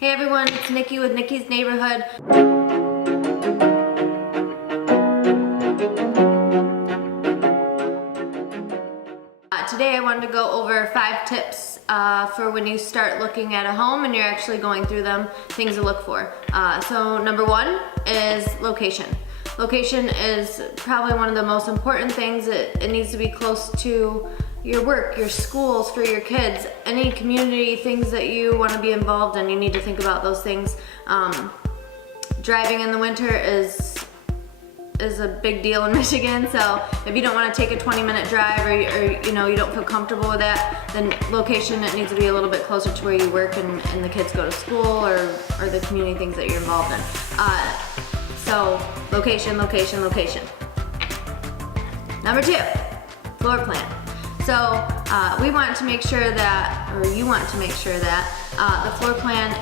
Hey everyone, it's Nikki with Nikki's Neighborhood. Today I wanted to go over 5 tips for when you start looking at a home and you're actually going through them, things to look for. So number 1 is location. Location is probably one of the most important things. It needs to be close to your work, your schools for your kids, any community things that you want to be involved in. You need to think about those things. Driving in the winter is a big deal in Michigan, so if you don't want to take a 20-minute drive or you know you don't feel comfortable with that, then location, it needs to be a little bit closer to where you work and the kids go to school or the community things that you're involved in. So location, location, location. Number 2, floor plan. So we want to make sure that, or you want to make sure that the floor plan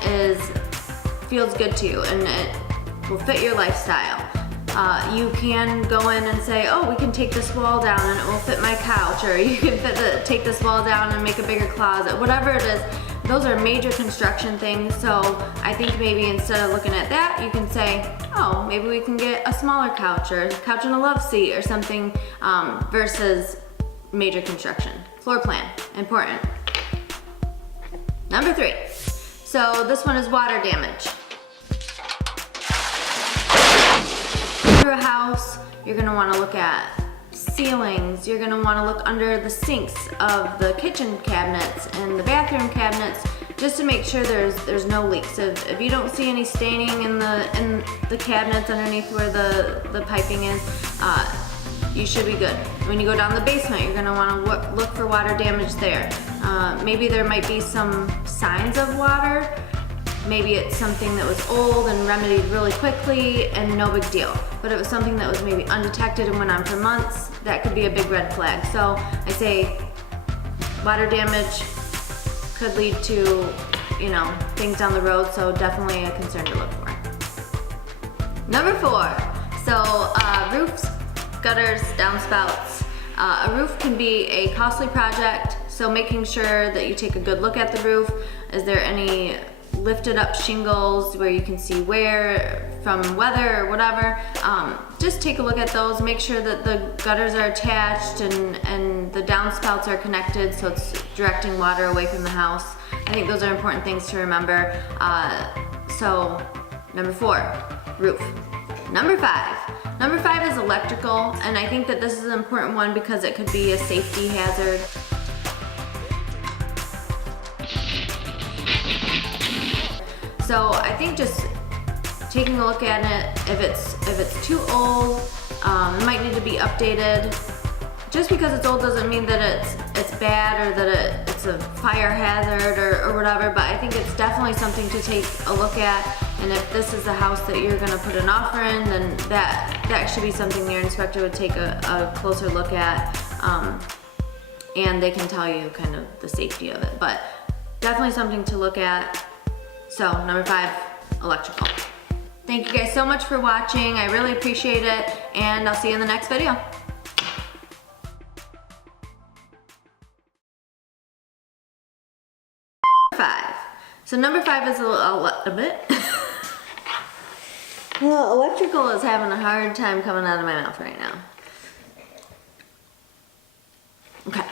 feels good to you and it will fit your lifestyle. You can go in and say, oh, we can take this wall down and it will fit my couch, or you can take this wall down and make a bigger closet, whatever it is. Those are major construction things, so I think maybe instead of looking at that, you can say, oh, maybe we can get a smaller couch or a couch and a love seat or something versus major construction. Floor plan, important. Number 3, so this one is water damage. Through a house, you're gonna wanna look at ceilings, you're gonna wanna look under the sinks of the kitchen cabinets and the bathroom cabinets just to make sure there's no leaks. If you don't see any staining in the cabinets underneath where the piping is, you should be good. When you go down the basement, you're gonna wanna look for water damage there. Maybe there might be some signs of water. Maybe it's something that was old and remedied really quickly and no big deal. But it was something that was maybe undetected and went on for months. That could be a big red flag. So I say water damage could lead to, you know, things down the road, so definitely a concern to look for. Number 4, so roofs, gutters, downspouts. A roof can be a costly project, so making sure that you take a good look at the roof. Is there any lifted up shingles where you can see wear from weather or whatever? Just take a look at those, make sure that the gutters are attached and the downspouts are connected so it's directing water away from the house. I think those are important things to remember. So number 4, roof. Number 5. Number 5 is electrical, and I think that this is an important one because it could be a safety hazard. So I think just taking a look at it, if it's too old, it might need to be updated. Just because it's old doesn't mean that it's bad or that it's a fire hazard or whatever, but I think it's definitely something to take a look at. And if this is the house that you're gonna put an offer in, then that should be something your inspector would take a closer look at, and they can tell you kind of the safety of it. But definitely something to look at. So number 5, electrical. Thank you guys so much for watching. I really appreciate it, and I'll see you in the next video. Number 5. So number 5 is a bit. Well, electrical is having a hard time coming out of my mouth right now. Okay.